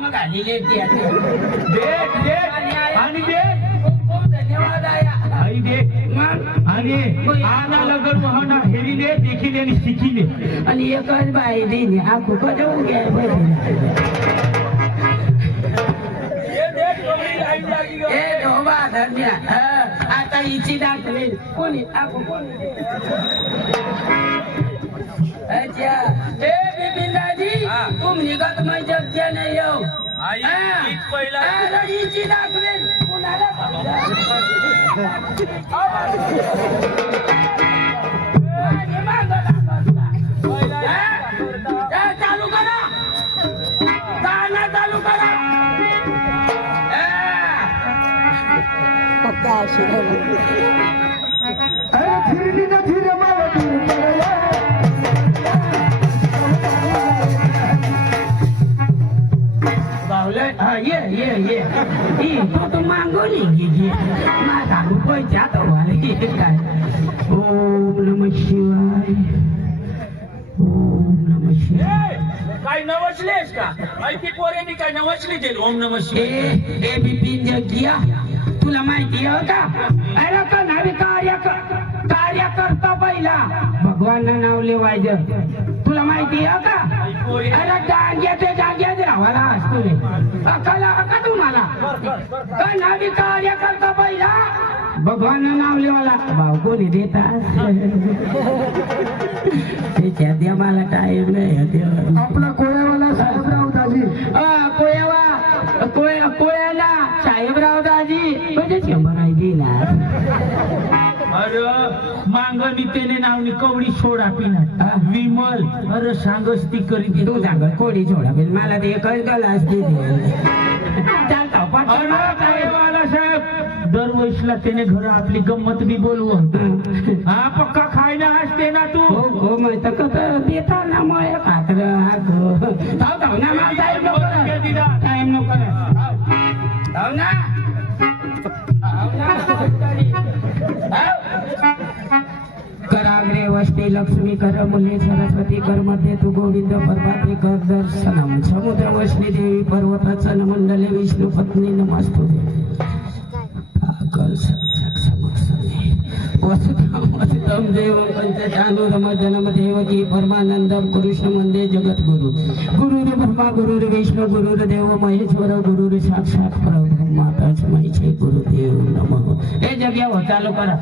मग आलेले ते दे आणि दे खूप धन्यवाद आया आई दे आणि आना लगन वाहना हेरिले देखिले आणि शिकिले आणि एकच बाई दिली आखू कधू घ्या ए धोबा धन्य आता हिची दाखले कोणी आखू कोणी अच्छा ए बिपिनदाजी तुम निघत मग जग नाही येऊ हिची दाखले कोणाला चालू करा गाणं चालू करा ये तो मांगो नहीं माझा पैसा तो काय ओम नमः शिवाय ओम नमः शिवाय काय नवसलेस का ऐकी पोरेनी काय नवसली देईल ओम नमः शिवाय ए बिपिन जगिया तुला माहिती आहे का अरे का नवी कार्य करता पहिला भगवान नाव लिवायचं तुला माहिती आहे का अरे डांग्याचे रावाला असतो रे कला का तुम्हाला का नवी कार्य करता पहिला भगवान नाव लिवायला भाऊ कोणी देतात त्याच्या द्या मला टाईम नाही आपला कोळ्यावाला साहेबराव दाजी कोळ्याला साहेबराव दाजी म्हणजे शंभर आहे देणार अरे मांगनी तेने नावनी कवडी सोडा पिना विमल अरे सांगस ती करी तू सांग कोडी सोडा मला ते एकच गलास दे वाला साहेब दरवर्षीला त्याने घर आपली गंमत बी बोलवू हा पक्का खायला असते ना तू हो मग तर देता ना मग खातर ना मला टाइम नको ना कराग्रे वस्ते लक्ष्मी कर मुले सरस्वती कर मध्ये तू गोविंद पर्वते कर दर्शनम समुद्र वष्णी देवी पर्वताचन मंडले विष्णू पत्नी नमस्तु वसुतम देव पंचचानुरम जन्म देवकी परमानंदम कृष्ण मंदे जगत गुरु गुरुर ब्रह्मा गुरुर विष्णु गुरुर देव महेश्वर गुरुर साक्षात परब्रह्म तस्मै श्री गुरुदेव नमः हे जग्या हो चालू करा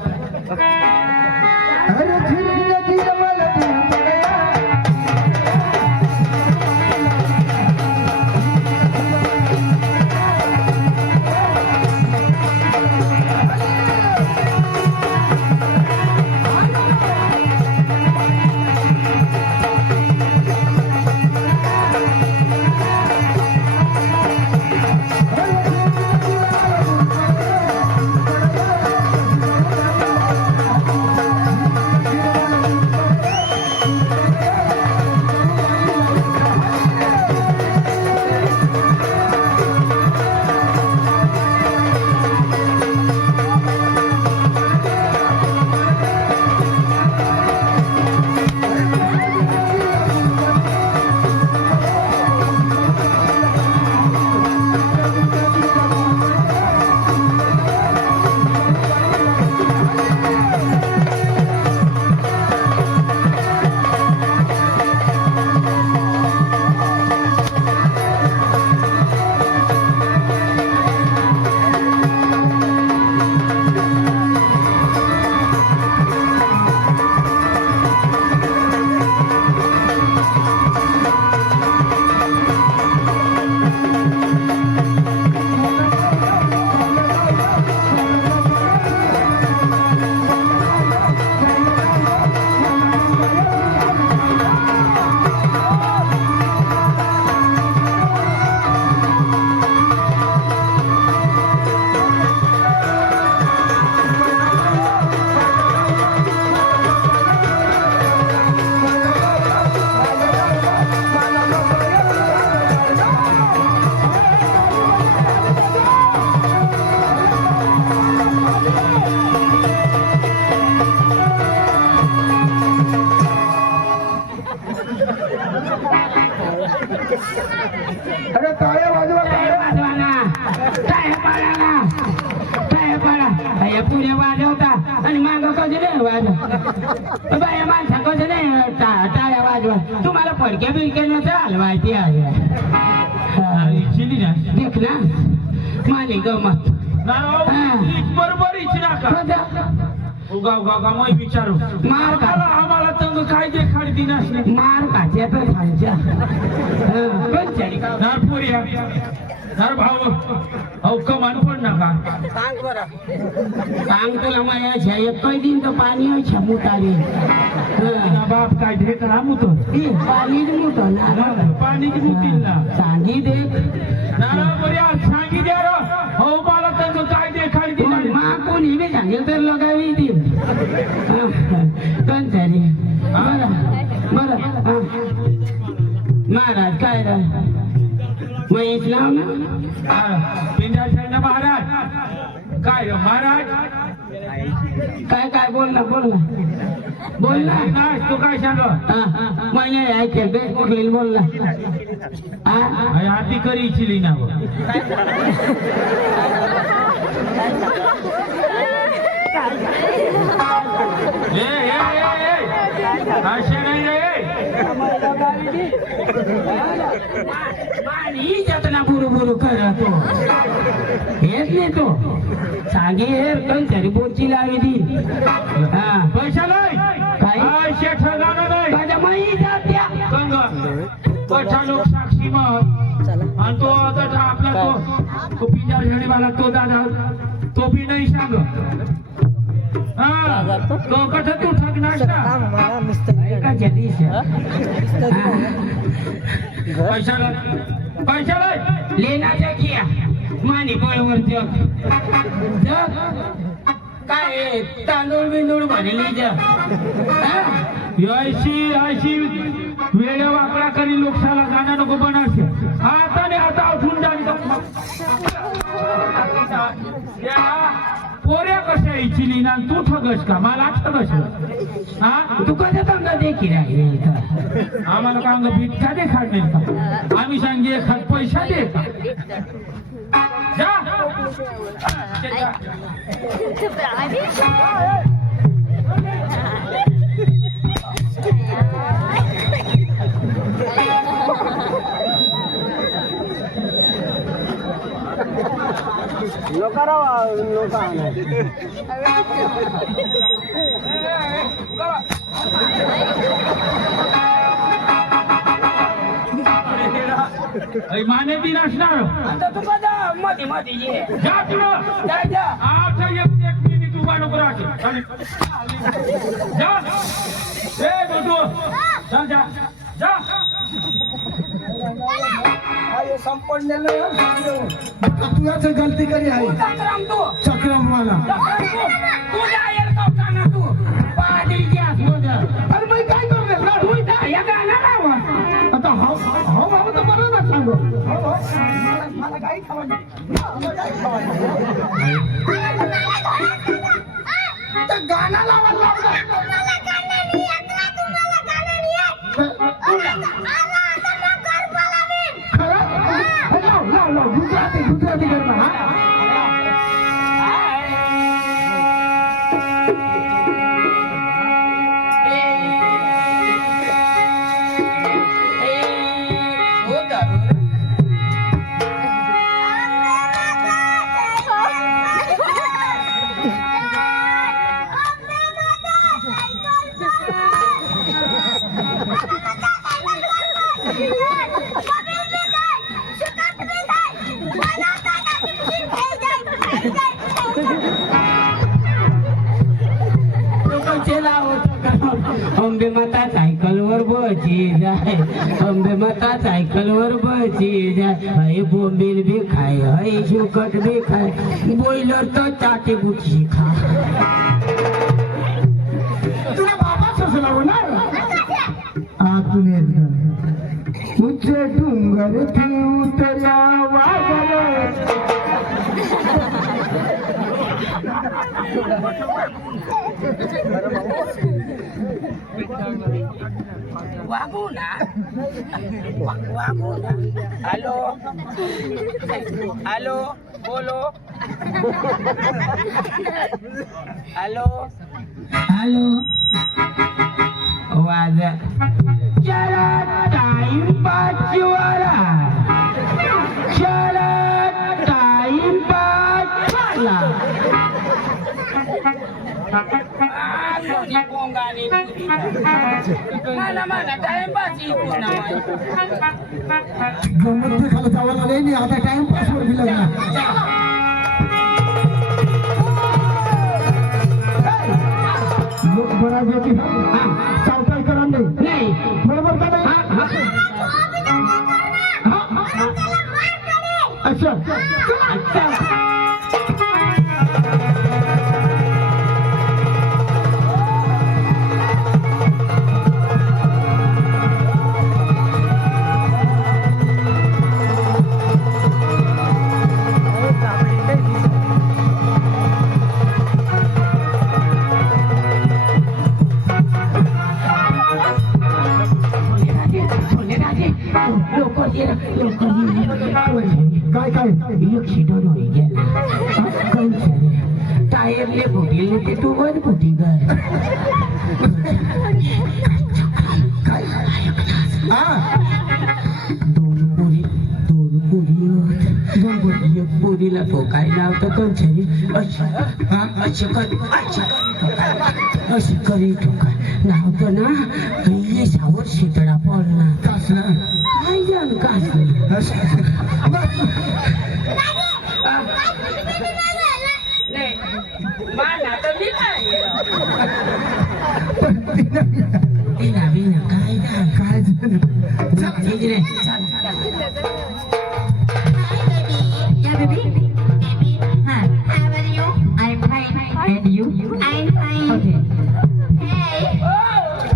वाजवा टाळ्या वाजवा ना, टाळ्या पाडा ना, टाळ्या पाडा. हे पुढे वाजवता आणि मागं कसं नाही वाजव. बाया माणसा कसं नाही टाळ्या वाजवा. तुम्हाला फडक्या बिडक्यानं तर हलवायची आहे. इच्छिली ना देख ना माने गमत बरोबर इच्छी नका उगा उगा उगा मग विचारू मार का आम्हाला तंग काय देखाडी दिनास नाही मार खाच्या तर खायच्या नारपुरी नार भाऊ अहो कमान पण नका सांग तुला माझ्या एक दिन तर पाणी मुतारी ना बाप काय ढेकळा मुतो पाणीच मुत पाणी मुतील ना सांगी दे नाराबरी आज सांगी द्या रो हो मला तंग काय देखाडी दिना मा कोणी बी सांगेल तर लगावी देईल कंचारी बरं महाराज काय रा महेश नाव ना पिंजाळ महाराज काय महाराज काय काय बोल ना बोल ना तू काय सांग महिने ऐकेल बे कुठली बोल ना आधी करी इच्छिली ना असे नाही जतना बुरु बुरु करतो हेच नाही तो सांगे हे कंचारी बोची लावी दी पैसा नाही काय शेठ जाणार नाही माझ्या माई जात्या कंग पठा लोक साक्षी मग आणि तो आता आपला तो पिंजार झेडीवाला तो दादा तो बी नाही सांग तो कठ तू ठग नाश्ता पैसा पैसा नाही लेना किया मानी बळवर जग काय तांदूळ बिंदूळ भरली जग अशी वेळा वाकडा करी लोकशाला गाणं नको बनावशे आता ने आता उठून जाणी पोऱ्या कशा इच्छिली ना तू ठगस का मला ठगस हा तू कधी तंगा देखील आहे आम्हाला का अंग भिक्षा दे खाडणे का आम्ही सांगे एखाद पैसा दे का जा माने दिन असणार आता तू कदा मध्ये मध्ये ये जा पुढं जा जा आता एक मिनिट उभा नको राहते जा ए बधू जा जा जा तुझ्याच गलती करी आहे चक्रम तू चक्रम वाला तू जा यार काना तू पाणी गॅस मध्ये अरे मी काय करणार तू जा या गाणं लाव आता हो बाबा तर मला ना सांगू मला काही खबर गाणं लावा गुजराती करना अंबे माता सायकल वर बची जाय अंबे माता सायकल वर बची जाय हय बोंबील भी खाय हय शुकट भी खाय बॉयलर तो चाटी बुची खा तुला बाबा ससला होणार आतून मुझे डूंगर थी उतरा वागले वागू ना वागू ना हॅलो हॅलो बोलो हॅलो हॅलो वाजा चला टाइम पास वाला चला टाइम पास वाला mana mana टाइम पास इकडून गमत खाला जावं लागेल नाही आता टाइम पास वर दिला ना लोक बरा देते चावताय करा नाही बरोबर का नाही अच्छा काय काय ऍक्सिडेंट होई गेला टायरले फुटीले ते तू वर फुटी कर काय दोन पोरी एक पोरीला ठोकाय लावतं कंचरी अशी करी ठोकाय लावतं ना हे सावर शितळा पडला कसलं काय जाण काय काय Yeah, baby. Huh? How are you? I'm fine. And you? I'm fine. Okay. Hey.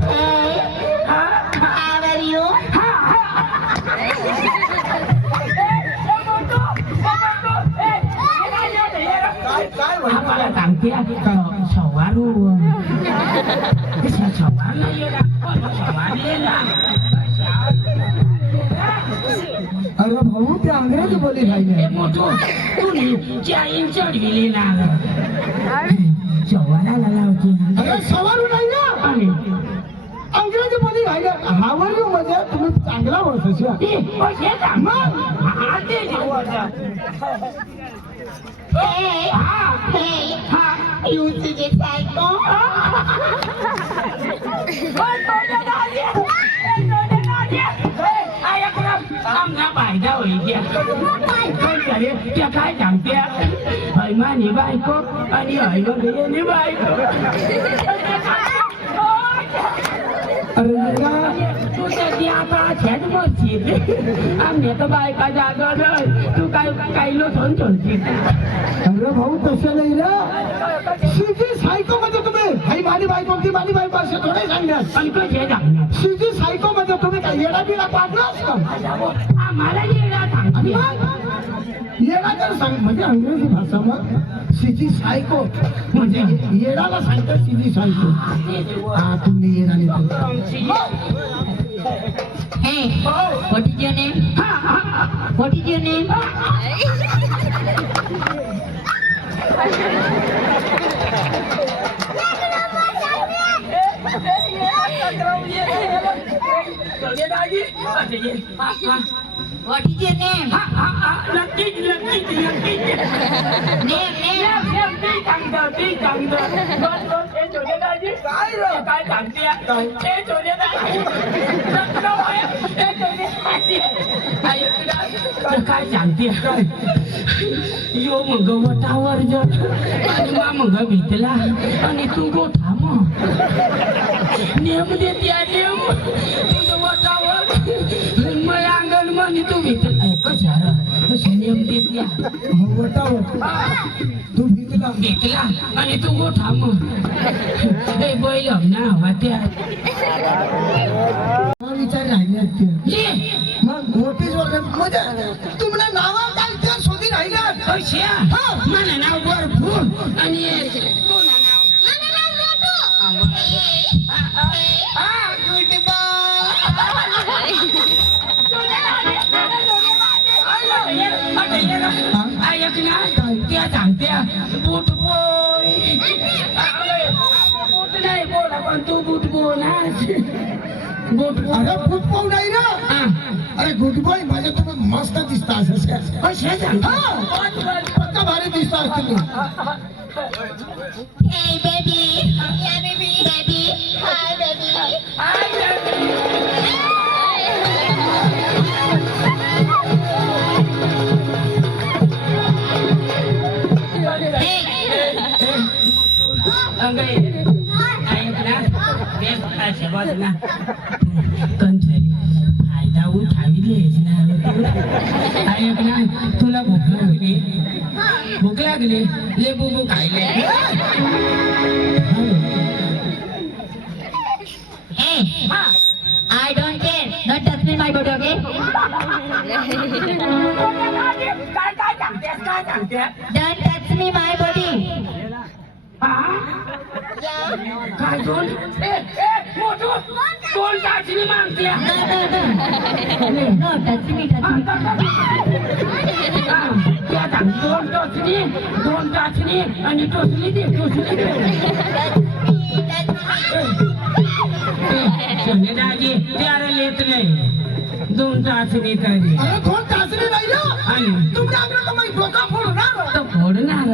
Hey. How are you? आम्हाला सांगते सवारू अरे भाऊ ते अंग्रेजी बोली राहिले चढविले ना सवाराला लावते अरे सवारू नाही ना अंग्रेजी बोली राहिले हावर म्हणजे तुम्ही चांगला वर्षाच्या Hey. Hey. You see the psycho? फायदा होईल त्या काय सांगते हयमानी बायको आणि हयमानी बायको अरे मुलगा तू त्याची आता छेद बसशील आम्ही तर बायका जागा तू काय कायलो सोन सोडशील अरे भाऊ तसं नाही ना शिजी सायको म्हणजे तुम्ही ही माझी बायको ती माझी बायको असे थोडे सांगण्यात पण कसे सांगणार शिजी सायको म्हणजे तुम्ही काय येडा बिडा पाडलास का आम्हाला येणार सांगते येडा तर सांग म्हणजे अंग्रेजी भाषा मग शिजी सायको म्हणजे येडाला सांगतात शिजी सायको हा तुम्ही येडा Hey. What is your name? What is your name? What is your name? काय सांगते काय सांगते यो मग वटावर आणि मग भेटला आणि तू गोठा मग नेम देते नेम तुझं वटावर मग अंगण मध्ये तू भेटला कशा नेम देते तू भिजला भेटला आणि तू गोठा मग बैल ना हवा त्या विचार राहिले मग नोटीस वगैरे म्हणजे तुम्हाला नावा काय त्या शोधी राहिल्या मला नाव भरपूर आणि कोणा नाव Mana naw mo to? Hey. Good bye ऐक ना त्या सांगत्या बूट बोल बूट नाही बोला पण तू बूट बोल ना बूट बोल अरे फुटपाव नाही ना अरे गुड बॉय माझ्या तुम्ही मस्त दिसता असं पक्का भारी दिसता तुम्ही Hey baby, yeah baby, baby, hi baby. फायदा उठावी ऐक ना तुला भूक लागली ले बुबू खायले Hey, I don't care. Don't touch me, my body, okay? काय सांगते Don't touch me, my body. काय दोन मोठू दोन टाचणी मागते No, touch me, touch me. दोन टाचणी आणि टोचली दे दाजी त्याला लेत नाही दोन टाचणी तरी अरे दोन चाचणी नाही ना आणि तुमच्या अंगाला मग डोका फोडणार तो फोडणार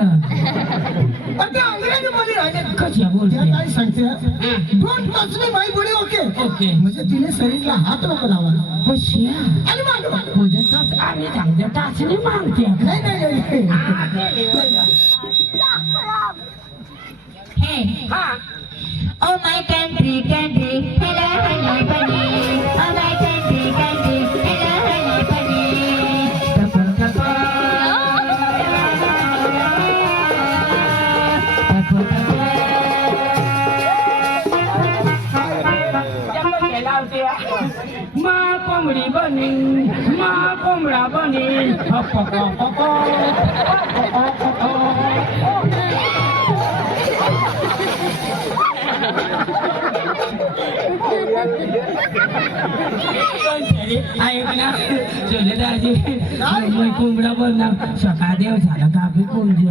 पण ते अंग्रेजीमध्ये राहिले कशा त्या बोलते काय सांगते दोन चाचणी बाई बडी ओके ओके म्हणजे तिने शरीरला हात नको लावा कशा आणि मांडू म्हणजे आम्ही सांगते टाचणी मागते नाही नाही नाही Hey, हा oh my country, country, hello, hello, bunny. Oh my country, country, hello, hello, bunny. Tapo, tapo. Tapo, tapo. मा कोंबडी बनी मा कोंबडा बनी ऐक ना दाजी मी कोंबडा बनला सकाळ देव झाला काफी कोंबडी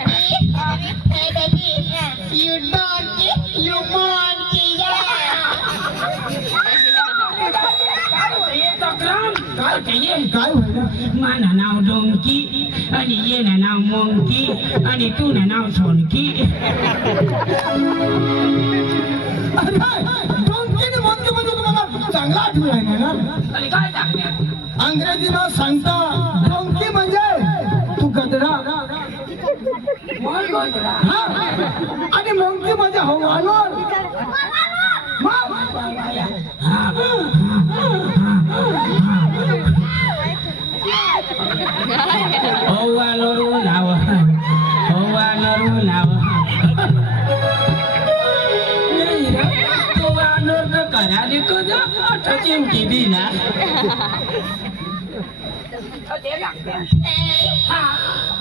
Hey baby, you donkey, you monkey, yeah. काय व्हायला माझं नाव डोंकी आणि ये ना नाव मोंकी आणि तू ना नाव सोनकी डोंकीने मोंकी म्हणजे तुम्हाला चांगला आठवण आहे ना आणि काय सांगण्यात अंग्रेजीनं सांगता डोंकी म्हणजे तू गदरा हा आणि मोंकी म्हणजे हो वानर ओवानरू नाव ओवानरू नाव तो वानर न कराले कदा अठा चिमटी दिला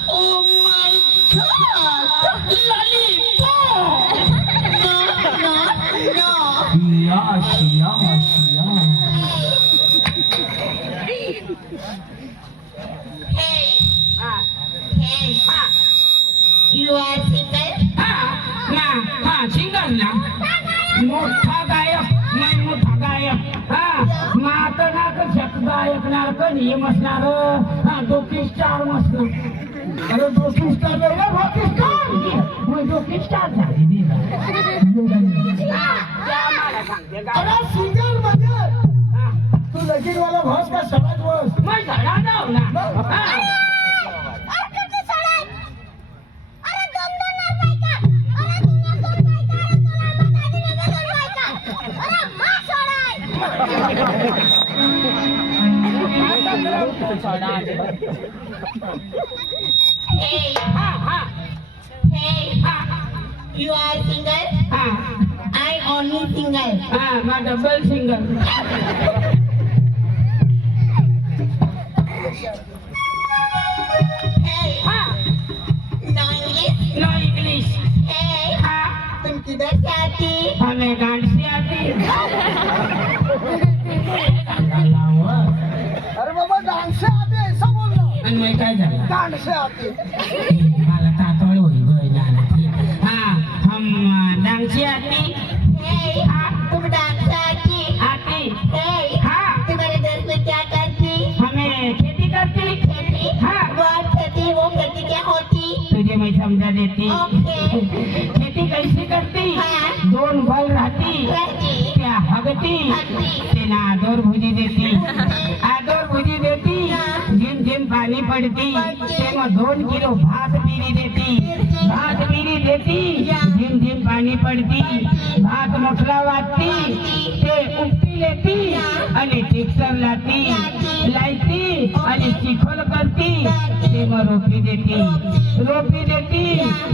Oh my God, lollipop. No, no, no. Yes, yes, yes. Hey, hey, you are single? Single ना मोठा गायक नाही मोठा गायक मात ना कशात गायक ना कधी मसणार डोकी स्टार मसणार अरे डोकी स्टार नाही ना रॉकी स्टार मग डोकी स्टार झाली अरे सिंगर म्हणजे तू लगीनवाला भास का समाज बस मग झाडा जाऊ ना Hey, hey, you are single? I only single. मग double single Hey, no English? No English Hey, तुम किधर से आती? हमें गांड आती अरे बाबा डान्स आते ऐसा बोललो आणि मग काय झालं डान्स आते मला तातोड होई गय जाना हाँ हम डांसी आती तुम डांस आती आती हाँ तुम्हारे देश में क्या करती हमें खेती करती खेती हाँ बहुत खेती वो खेती क्या होती तुझे मैं समझा देती ओके खेती कैसी करती हाँ। दोन बल राहती रहती त्या हगती तेना आदर भुजी देती आदर भुजी देती जिम जिम पाणी पडती तेव्हा 2 किलो भात पिरी देती भात पिरी देती जिम जिम पाणी पडती भात मोठला वाटती ते उपटी लेती आणि टेक्स्टर लाती लायती आणि चिखल करती तेव्हा रोपी देती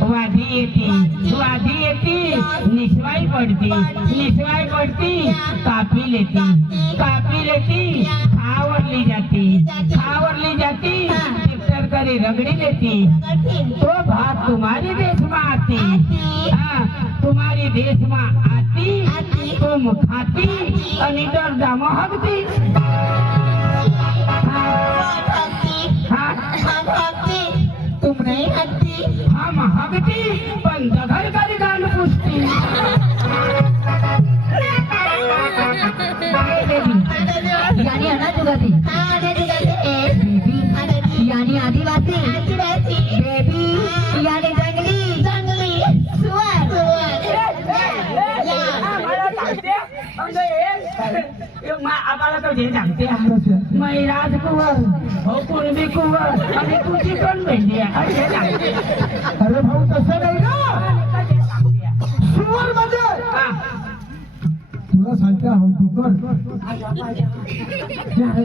वाढी येती निसवाई पडती कापी लेती खावरली जाती टेक्स्टर करे रगड़ी लेती तो भात तुम्हारी देश में आती हाँ तुम्हारी देश में आती तुम खाती आणि दर्जा महकती तुम नहीं हंसती हम हगती पण दगड करी गाण पुसती यानी अनादिवासी बेबी यानी आदिवासी बेबी यानी जंगली आम्हाला तो जे सांगते मै राजकुवर हो कुणबी कुवर आणि तुझी कोण भेंडी आहे अरे भाऊ तसं नाही ना सुवर मध्ये तुला सांगते हा डुकर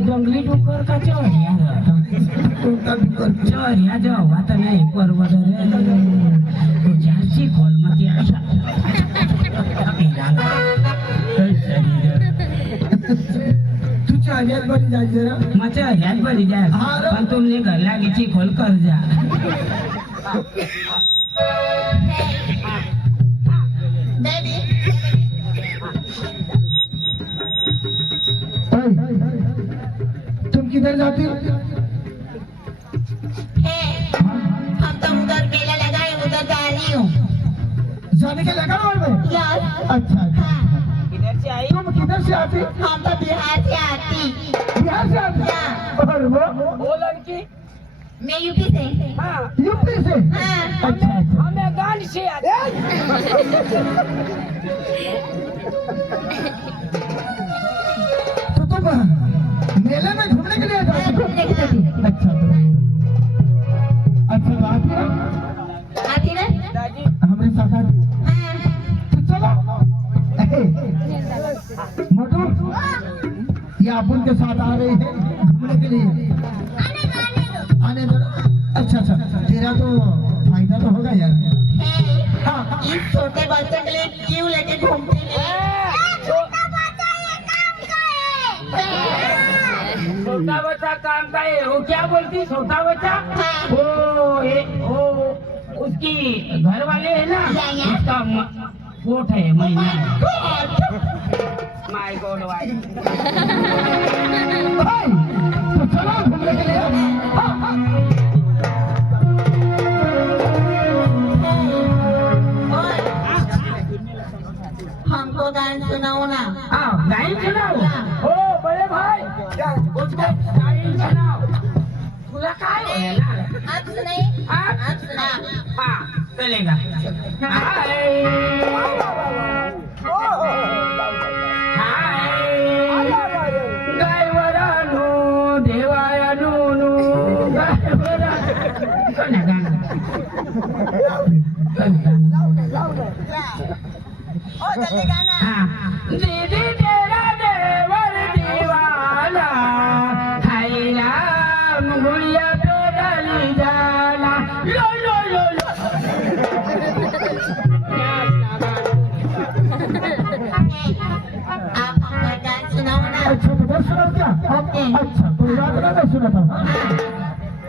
जंगली डुकर का चोरिया कोणता डुकर चोरिया जाऊ आता नाही परवड तुझ्याची खोलमध्ये अशा तुझ्या आल्यात बरी जायचं ना माझ्या ह्यात बरी जाय पण तुमने घर लागीची खोल कर जा तुम किधर जाती हो हम तो उधर मेला लगा है उधर जा रही हूँ जाने के लगा और में अच्छा किधर से आई तुम किधर से आती हम तो बिहार से आती बिहार से आती और वो लड़की मैं यूपी से हाँ यूपी से हाँ अच्छा अच्छा हमें गांड से आते तो तुम मेले में घूमने के लिए जाती हो घूमने के लिए। अच्छा अच्छा तो आती हो आती ना हमारे साथ आती हाँ तो चलो मधु ये अपन के साथ आ रही है घूमने के लिए आने दो अच्छा अच्छा तेरा तो फायदा तो होगा यार हाँ इस छोटे बच्चे के लिए क्यों लेके घूमते हैं छोटा बच्चा ये काम का है छोटा बच्चा काम का है वो क्या बोलती छोटा बच्चा हाँ। वो उसकी घर वाले है ना या। उसका कोट है महीना माय गॉड वाई भाई तो चलो घूमने के लिए हाँ, हाँ। हमको गान सुनाओ ना हाँ गाइन सुनाओ ओ बड़े भाई उसको गाइन सुनाओ तुला काय होय ना आप सुनाइए हाँ आप सुनाइए हाँ चलेगा हाय हाय गायवरानू देवायानू गायवरा गाणं गाणं ओ जल्दी गाना हाँ दीदी तेरा देवर दीवाना हाय राम गुड़िया पे डली जाना लो लो लो लो आप हमको गान सुनाओ ना अच्छा तो बस सुना क्या ओके अच्छा तो याद रखना मैं सुनाता हूँ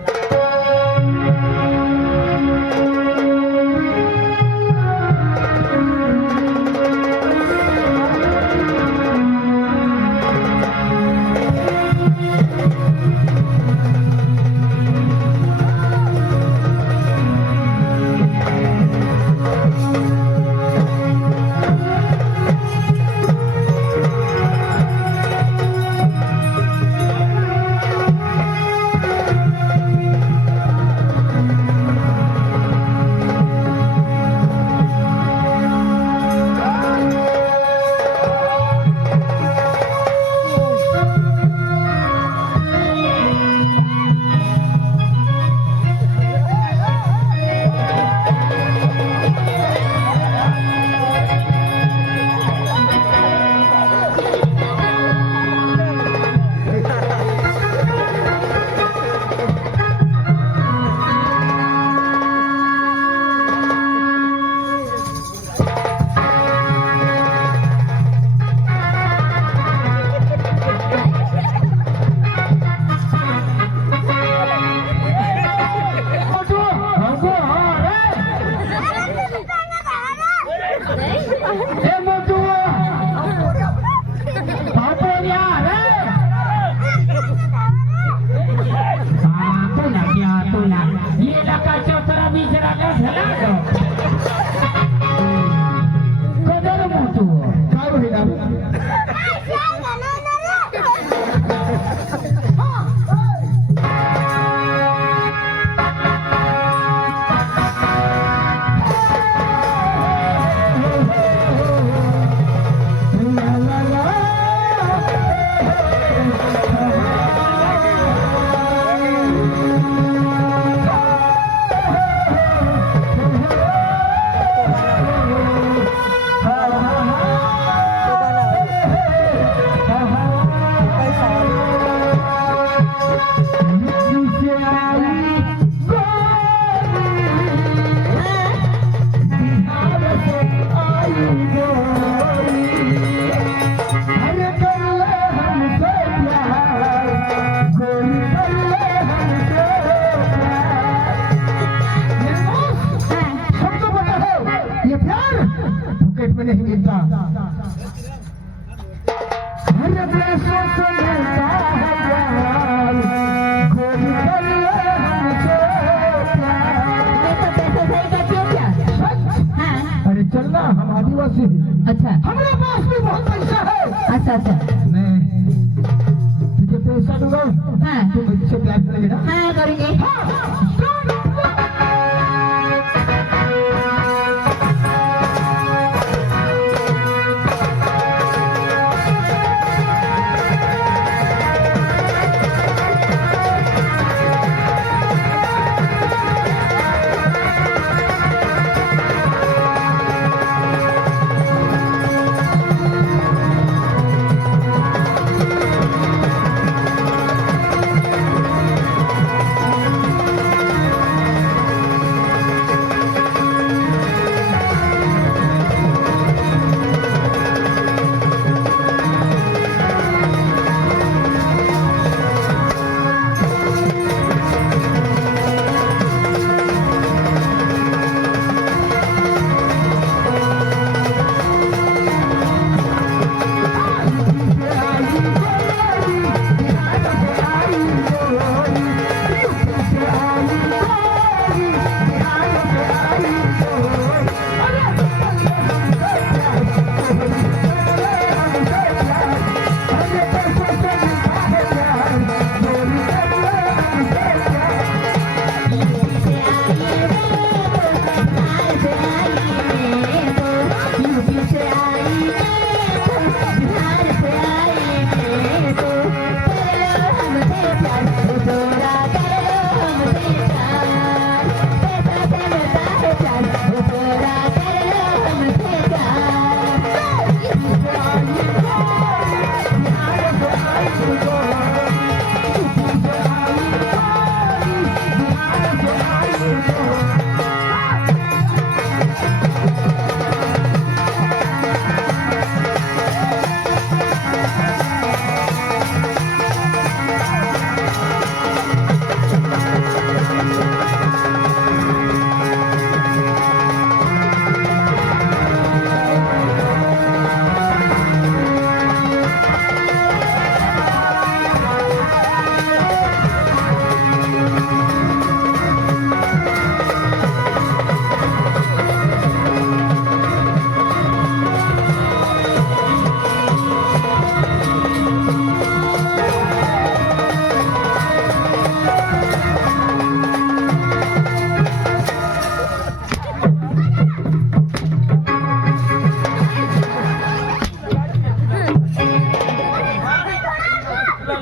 अच्छा हमारे पास भी बहुत पैसा है। अच्छा अच्छा मैं तुझे पैसा दूंगा, हाँ तू मुझसे प्यार करेगी ना? हाँ करेंगे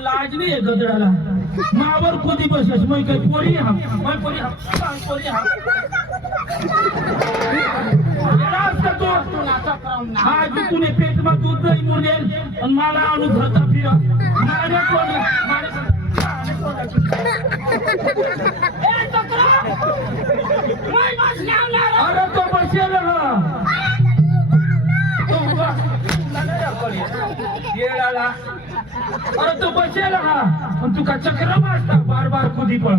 लाज नाही आहे गजराला मावर खोदी बसस मग काही पोरी हा मग पोरी हा पोरी हा राज करतो आज तूने पेट में दूध नहीं मुनेल और माला आणू धरता फिर मारे कोण मारे ए तकरा मैं बस नाम ना अरे तो बसेल हा येळाला अरे तो बसेल हा पण तू का चक्र मारता बार बार खुदी पळ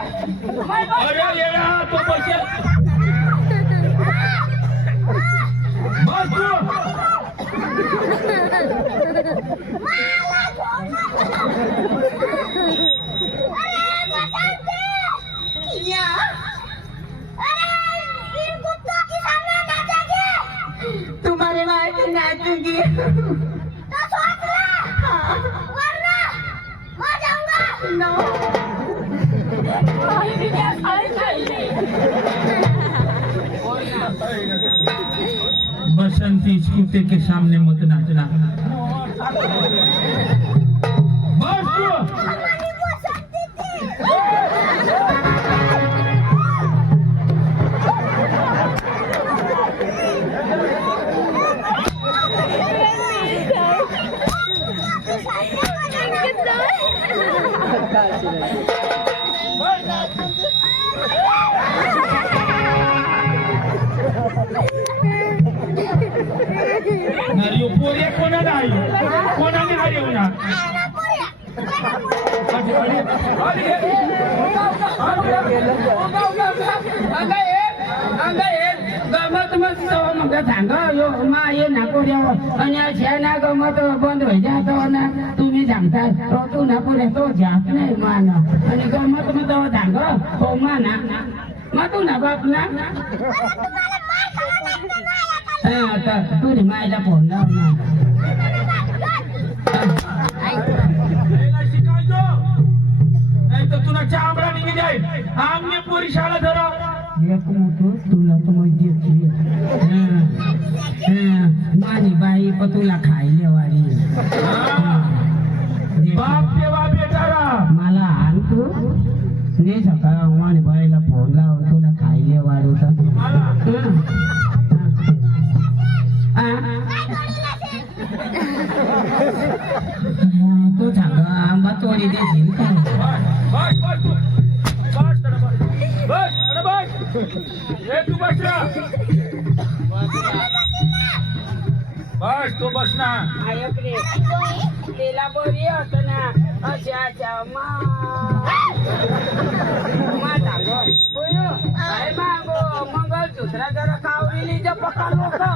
अरे येडा तो बसेल बस तू तुम्हारे माँ के नाचूंगी तो सोच ले वरना मर जाऊंगा नो बसंती स्कूटी के सामने मत नाचना बस तू हमारी वो शक्ति थी नारियो पोरी कोणाला आई कोणाने हरवला गमत मग सांग यो मा ये नाको द्यावं आणि अशा ना गमत बंद होई जातो ना तुम्ही सांगता तू ना पुढे तो जात नाही माना आणि गमत मग तो सांग हो माना मग तू ना बाप ना आता तुझी मायला फोन लाव ना याला शिकायचो नाही तर तुला चांबडा निघी जाईल आमने पोरी शाळा धरा एक मोठं तुला तर माहिती माझी बाई पण तुला खायले वारी बाप तेव्हा बेटारा मला आण तू ने सकाळ माझ्या बाईला फोन लावून तुला खायले वाढवता मला तो सांग आंबा तोडी देशील का बस बस तू बस तर बस बस अरे बस हे तू बस ना बस तू बस ना ऐकले तिला बरी होत ना अशा मा सांगो अरे मागो मंगळसूत्र जरा कावलेली पकडलो का